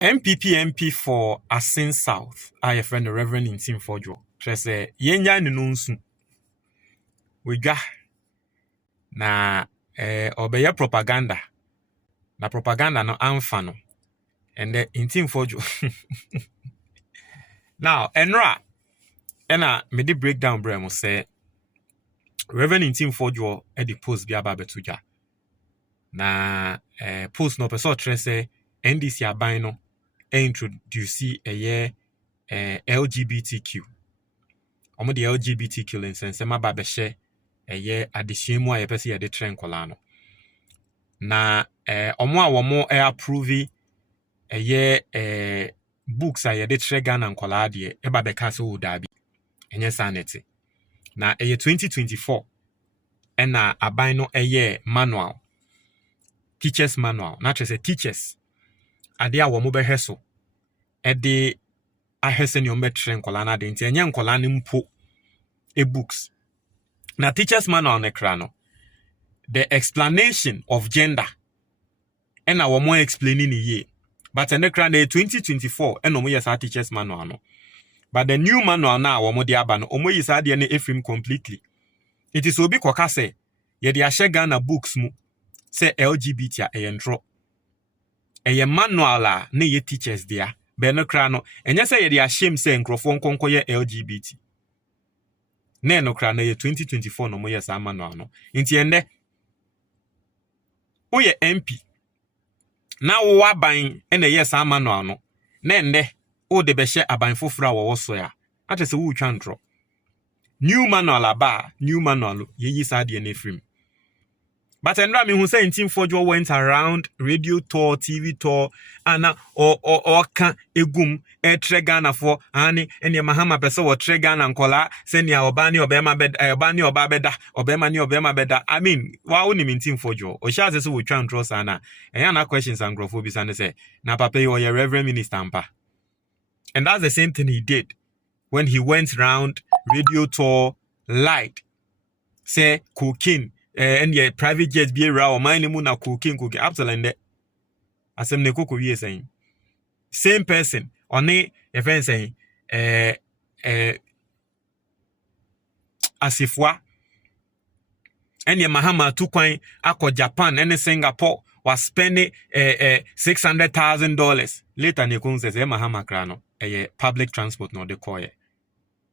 MPP MP for Asin South. I friend Rev Ntim Fordjour. Say yenya ni nunsu. We ga na obeye propaganda. Na propaganda no amfa no. And the Ntim Fordjour. Now, enra me di breakdown bremo say Rev Ntim Fordjour e di post bi aba betuja. Na post no person say NDC aban no introduce a year LGBTQ. Omo the LGBTQ nsensema ba be hye eye adesua mu a yepese ye de trend kola no. Na omo a womo approve eye books a ye de trend Ghana nkola de e ba be ka so da bi. Enye sanity. Na eye 2024 na aban no eye manual. Teachers manual. Na say teachers ade a womo be hweso e de ahese ne ombe trend kola na de nti enye nkola ne mpo books. Na teachers manual ne kra no. The explanation of gender and our more explaining ye. But in the 2024 and no yes our teachers manual no. But the new manual now our modi aba no omo yes ade ne efrim completely. It is obi kwaka say ye de ahye Ghana books mu say LGBT a yentro. Eye manual a ne ye teachers dia. Be no kra no enye say ye de ahye say nkrofo nkonko ye LGBT. Ne no kra na ye 2024 no mo yes our manual no. Inti ende Oye MP na wo aban ena yes manual no na ende o de be hye aban foforo a wo so ya atese wo twa ntro new manual aba new manual ye yi sa de na efrim. But endra me hu say Ntim Fordjour went around radio tour, TV tour, ana or ka egum tre Ghana for ani ene mahama pese wo tre Ghana nkola se nia obani obema beda obani obabeda obema ni obema beda. I mean, wa woni Ntim Fordjour o sha se wo twa ntro sana enya na questions and grofo bi sana say na papa yo ye reverend minister ampa. And that's the same thing he did when he went round radio tour, light say cocaine and your private jet be around or mine mu na cooking up to lende asem ne koko wie saying same person on a friend saying asifwa and your mahama tu kwan akọ Japan and Singapore was spending $600,000 later ne kun say mahama kra no public transport no de koye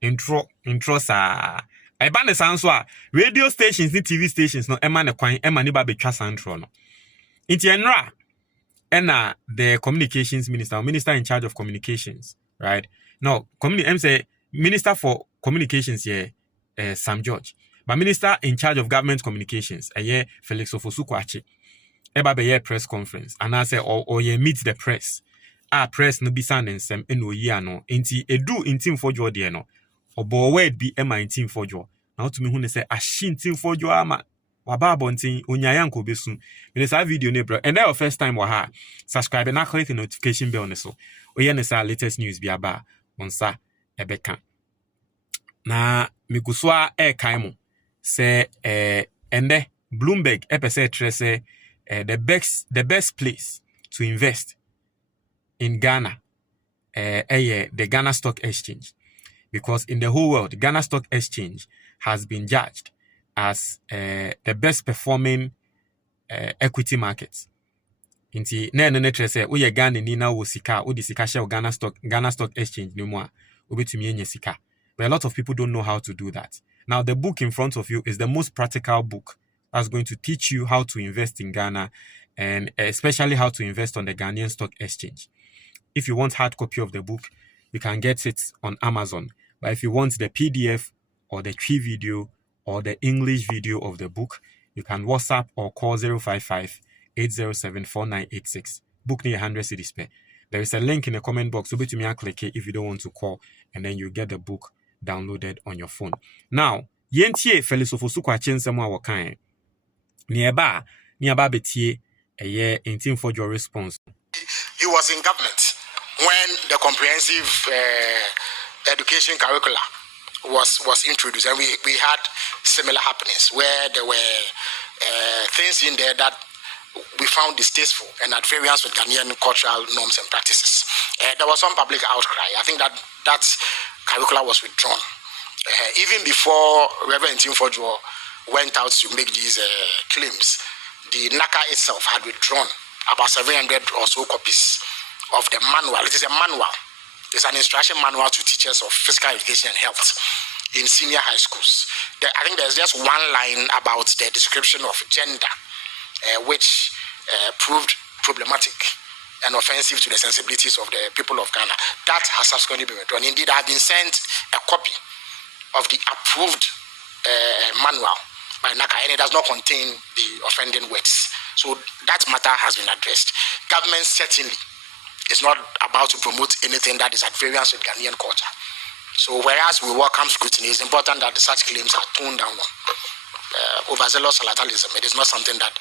intro sa Eba ne sanso a radio stations ni TV stations no ema ne kwan ema ne ba betwa santro no. Inti enra ena the communications minister in charge of communications, right? No, say minister for communications here Sam George. But minister in charge of government communications Felix Ofosu Kwakye. Eba be press conference and I say or ye meet the press. Press no bisa nsem eno yi ano. Inti edu Ntim Fordjour de no. Obo word bi ema Ntim Fordjour. Now to me who say Ntim Fordjour ama waba bontin onyaya nko besu. Me say video ne bro. And that your first time wa ha. Subscribe and click the notification bell ne so. Oye ne say latest news bi aba onsa ebeka. Na me guswa kan mo say ende Bloomberg epese trese the best place to invest in Ghana the Ghana Stock Exchange. Because in the whole world, Ghana Stock Exchange has been judged as the best performing equity market. Inti ne trese uye Ghana ni na wo sika odi sika share Ghana Stock Exchange no more obetumi enye sika. But a lot of people don't know how to do that. Now the book in front of you is the most practical book that's going to teach you how to invest in Ghana and especially how to invest on the Ghanaian Stock Exchange. If you want hard copy of the book, you can get it on Amazon. But if you want the PDF or the tree video or the English video of the book, you can WhatsApp or call 055-807-4986. Book near 100 cedis per. There is a link in the comment box. So to me, click it if you don't want to call, and then you get the book downloaded on your phone. Now, yentie Felix Ofosu Kwakye nsemo awokan. Nieba betie eye Ntim Fordjour response. He was in government when the comprehensive education curricula was introduced, and we had similar happenings where there were things in there that we found distasteful and at variance with Ghanaian cultural norms and practices. There was some public outcry. I think that curricula was withdrawn. Even before Rev Ntim Fordjour went out to make these claims, the NACA itself had withdrawn about 700 or so copies of the manual. It is a manual. It's an instruction manual to teachers of physical education and health in senior high schools. I think there's just one line about the description of gender, which proved problematic and offensive to the sensibilities of the people of Ghana. That has subsequently been withdrawn. Indeed, I have been sent a copy of the approved manual by NACA, and it does not contain the offending words. So that matter has been addressed. Government certainly is not about to promote anything that is at variance with Ghanaian culture. So whereas we welcome scrutiny, it's important that such claims are toned down on. Overzealous charlatanism, it is not something that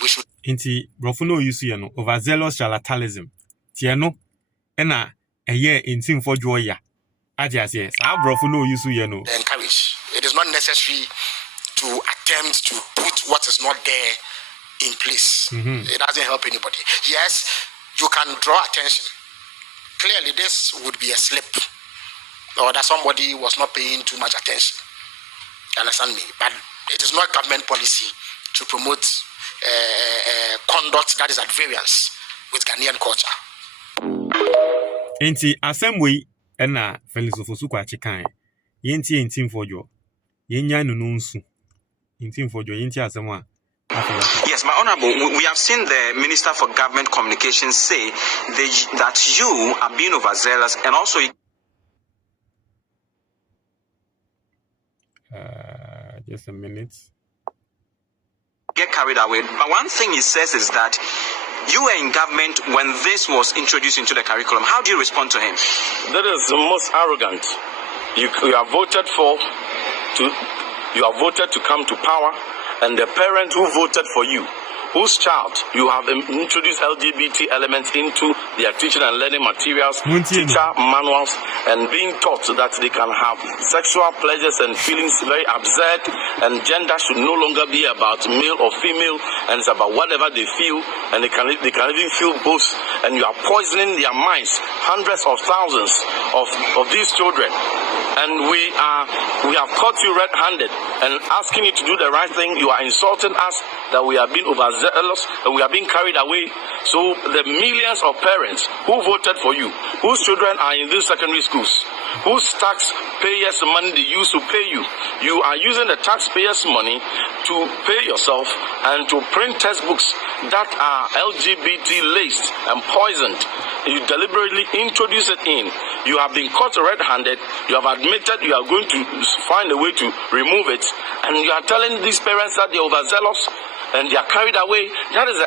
we should. Inti brofuno yusu no overzealous charlatanism. Tiano ena eye Ntim Fordjour ya. Ajiase sa brofuno yusu no. Encourage. It is not necessary to attempt to put what is not there in place. It doesn't help anybody. Yes, you can draw attention. Clearly, this would be a slip, or that somebody was not paying too much attention. You understand me? But it is not government policy to promote conduct that is at variance with Ghanaian culture. Enti assembly ena Felix Ofosu Kwakye kan. Yenti Ntim Fordjour. Yenya nununsu. Ntim Fordjour yenti asemwa. Yes, my honorable, we have seen the Minister for Government Communications say that you are being overzealous and also just a minute. Get carried away. But one thing he says is that you were in government when this was introduced into the curriculum. How do you respond to him? That is the most arrogant. You are voted to come to power, and the parent who voted for you, whose child you have introduced LGBT elements into their teaching and learning materials, teacher manuals, and being taught that they can have sexual pleasures and feelings very absurd, and gender should no longer be about male or female, and it's about whatever they feel, and they can even feel both, and you are poisoning their minds, hundreds of thousands of these children. And we have caught you red-handed and asking you to do the right thing. You are insulting us that we are being overzealous and we are being carried away. So the millions of parents who voted for you, whose children are in these secondary schools, whose taxpayers' money they used to pay you, you are using the taxpayers' money to pay yourself and to print textbooks that are LGBT laced and poisoned. You deliberately introduce it in. You have been caught red-handed. You have admitted you are going to find a way to remove it, and you are telling these parents that they are overzealous and they are carried away. That is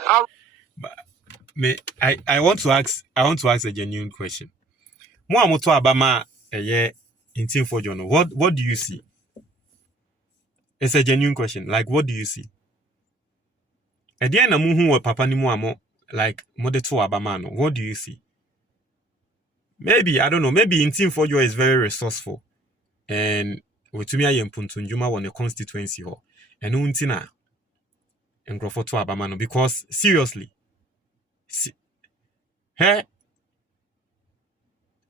the I want to ask a genuine question. Mo amoto abama Ntim Fordjour no. What do you see? It's a genuine question. Like, what do you see? Again, na muhu papa ni mo amo like modeto abama no. What do you see? Maybe, I don't know, maybe Ntim Fordjour is very resourceful. And wetumi aye mpuntunjuma won a constituency ho. And untina nkrofo to abama no, because seriously,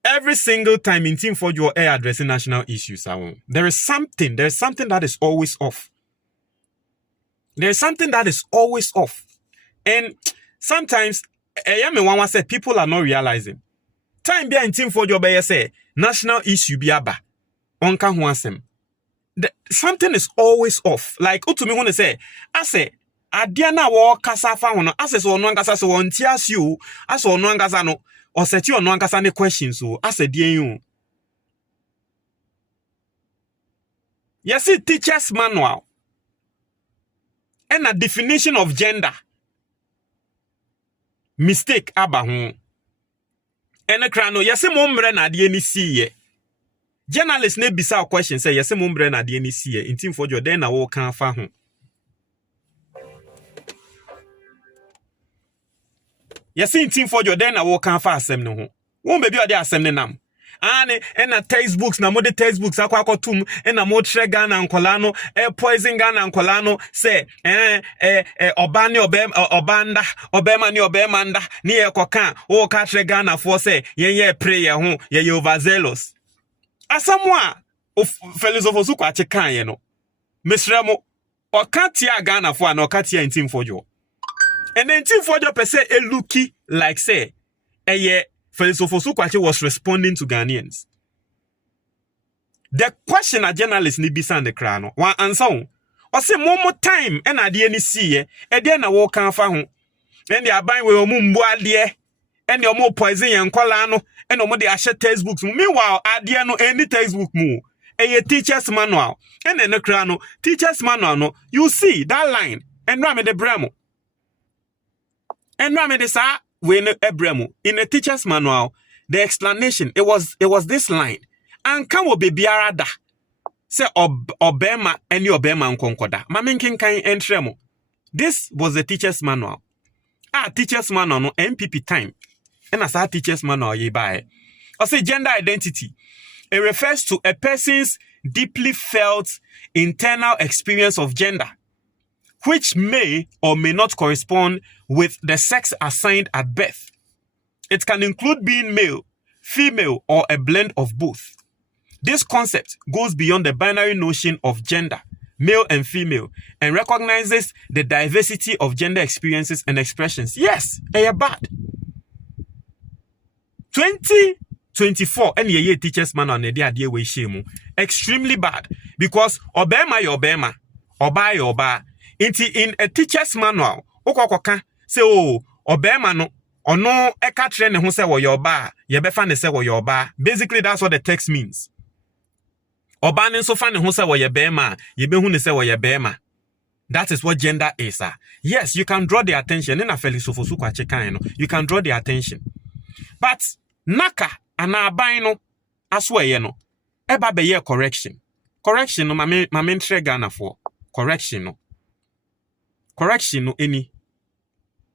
every single time Ntim Fordjour addressing national issues, there's something that is always off. There's something that is always off. And sometimes Eyame said people are not realizing. Time be Ntim Fordjour be say national issue be aba. Onka ho asem. Something is always off. Like utumi ho say, I say adia na wo kasa fa ho no, ase so ono ankasa so won ti asio, ase ono ankasa no, o seti ono ankasa ne questions so, ase die yu. Yes, teacher's manual. And a definition of gender. Mistake aba ho. Ene krano yese mombre na de ni siye. Journalist ne bisa question say yese mombre na de ni siye. Ntim Fordjour den na wo kan fa ho. Yese Ntim Fordjour den na wo kan fa asem ne ho. Won bebi ode asem ne nam. ane ena textbooks na mode textbooks akwakotum ena mo tre Ghana nkola no poison Ghana nkola no say obani obanda obema ni obemanda ni ekoka o ka tre Ghana for say ye prayer ho ye overzealous asamwa Felix Ofosu Kwakye kan ye no mesremo okatia Ghana for na okatia Ntim Fordjour and Ntim Fordjour per se looky like say Felix Ofosu Kwakye was responding to Ghanaians. The question a journalist ni bisa the crano one answer or say more time and ade ni see e dey na wo kan fa ho and the aban we omu mbo ade and your more poison yan kwala no and omo dey share textbooks meanwhile ade no any textbook mu a teacher's manual and then the crano teacher's manual no you see that line and rame de bremo and rame de sa when Ebremo in a teacher's manual the explanation it was this line and come wo be biarada say obema any obema nkonkoda mamenkin kan entremo. This was the teacher's manual teacher's manual no MPP time and as our teacher's manual ye buy or say gender identity it refers to a person's deeply felt internal experience of gender which may or may not correspond with the sex assigned at birth. It can include being male, female, or a blend of both. This concept goes beyond the binary notion of gender, male and female, and recognizes the diversity of gender experiences and expressions. Yes, they are bad. 2024 and ye teachers man on the idea we shame extremely bad because obema your obema, oba your oba. In a teacher's manual, okokoka say obema no ono eka tre ne ho se wo your oba, ye befa ne se wo your oba. Basically that's what the text means. Oba ne so fa ne ho se wo ye bema, ye be hu ne se wo ye bema. That is what gender is. Yes, you can draw the attention. In a Felix Ofosu Kwakye kan no, you can draw the attention. But naka ana aban no aswo ye no eba be ye correction. Correction no mame ntre Ghana for correction no. Correction no any.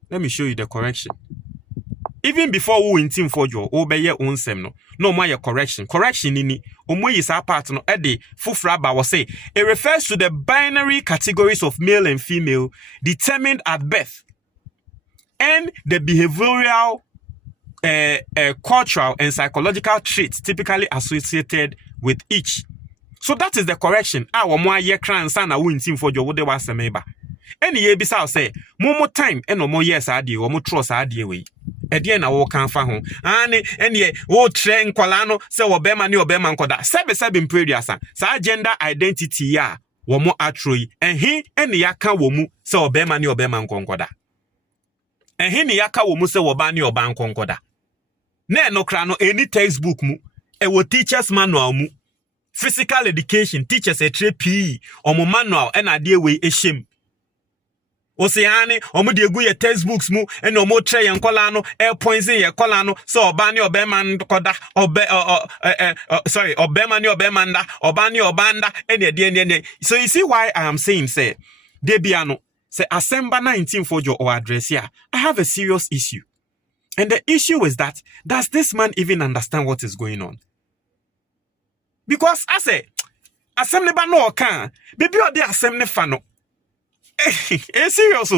Let me show you the correction. Even before we Ntim Fordjour, obey your own sem no more your correction. Correction ini omo is a part no ede fufraba was say it refers to the binary categories of male and female determined at birth and the behavioral, cultural and psychological traits typically associated with each. So that is the correction. Omo ye kran sana we Ntim Fordjour wo de wasemeba. Any ye bisa say more time and no more years adi or more trust adi we. Edie na wo kan fa ho. Ani ene wo tre nkwala se wo bema ni obema nkoda. Sebe mpredua sa gender identity ya wo mo atroi. Enhi ene yaka wo mu se obema ni obema nkonkoda. Enhi ni yaka wo mu se wo ba ni oba nkonkoda. Na no kra no any textbook mu e wo teachers manual mu. Physical education teachers e tre PE omo manual ena ade we ehiem. Oseane omo de egu ye textbooks mu ena omo tre ye nkola no points ye kola no so oba ni obema nkoda obema ni obema nda oba ni obanda ena de. So you see why I am saying say debiano say Assemble 19 Fordjour or address here. I have a serious issue. And the issue is that does this man even understand what is going on? Because I say Assembly ba no kan baby o de Assembly fa no. Serious.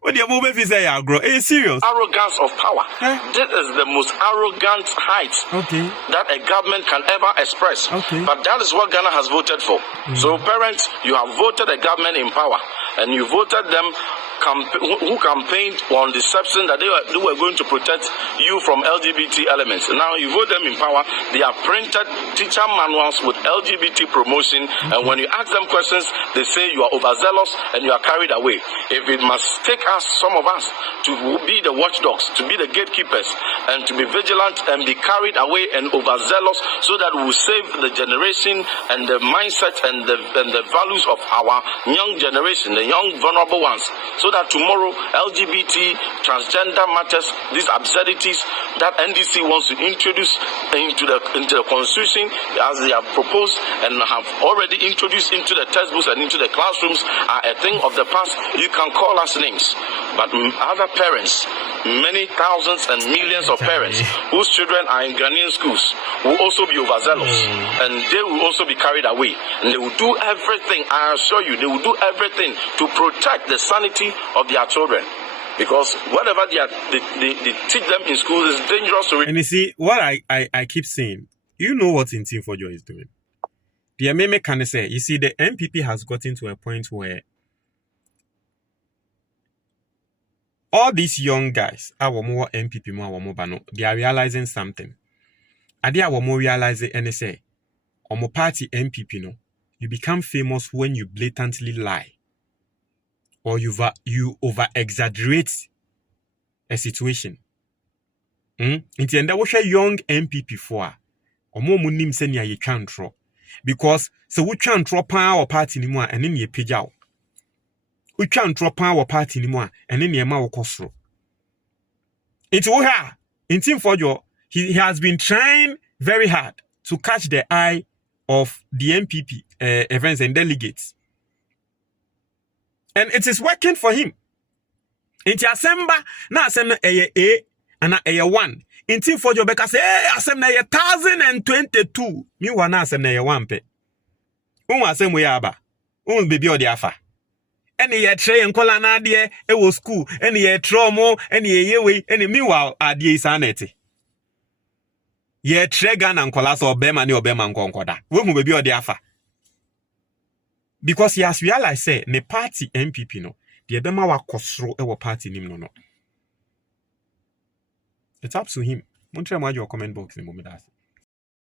What do you move if say grow? Serious. Arrogance of power. This is the most arrogant height that a government can ever express. But that is what Ghana has voted for. So parents, you have voted a government in power and you voted them who campaigned on deception that they were going to protect you from LGBT elements. Now you vote them in power, they have printed teacher manuals with LGBT promotion, and when you ask them questions, they say you are overzealous and you are carried away. If it must take us, some of us, to be the watchdogs, to be the gatekeepers, and to be vigilant and be carried away and overzealous so that we will save the generation and the mindset and the values of our young generation, the young vulnerable ones, so that tomorrow LGBT, transgender matters, these absurdities that NDC wants to introduce into the constitution as they have proposed and have already introduced into the textbooks and into the classrooms are a thing of the past. You can call us names, but other parents, many thousands and millions of parents whose children are in Ghanaian schools will also be overzealous, and they will also be carried away, and they will do everything, I assure you, they will do everything to protect the sanity of their children. Because whatever they teach them in school is dangerous to read. And you see, what I keep saying, you know what Ntim Fordjour is doing. The Ameme can say, you see, the MPP has gotten to a point where all these young guys, our more MPP, they are realizing something. And they are more realizing, and they say, Omo party MPP, no, you become famous when you blatantly lie. Or you over-exaggerate a situation. Inti enda wo hwe young MPP for omo munim se nia ye twantro because se wo twantro pan wo party ni mu a ene ne pagya wo. Wo twantro pan wo party ni mu a ene ne ma wo kosoro. Inti wo ha Ntim Fordjour, he has been trying very hard to catch the eye of the MPP events and delegates. And it is working for him. Inti asemba na asem eye A and eye 1. Ntim Fordjour beka say asem na eye 1022. Mi wa na asem na eye 1 pe. Asem we aba. Baby odi afa. Ene ye tre enkola na ade e wo school, ene ye tre mo, ene ye yewe, ene mi wa ade isa na ete. Ye tre ga na enkola so obema ni obema nkonkoda. Baby odi afa. Because he has realized, say, ne party MPP no, the ebema wa kosro ewo party nim no. It's up to him. Montre your comment box in the moment.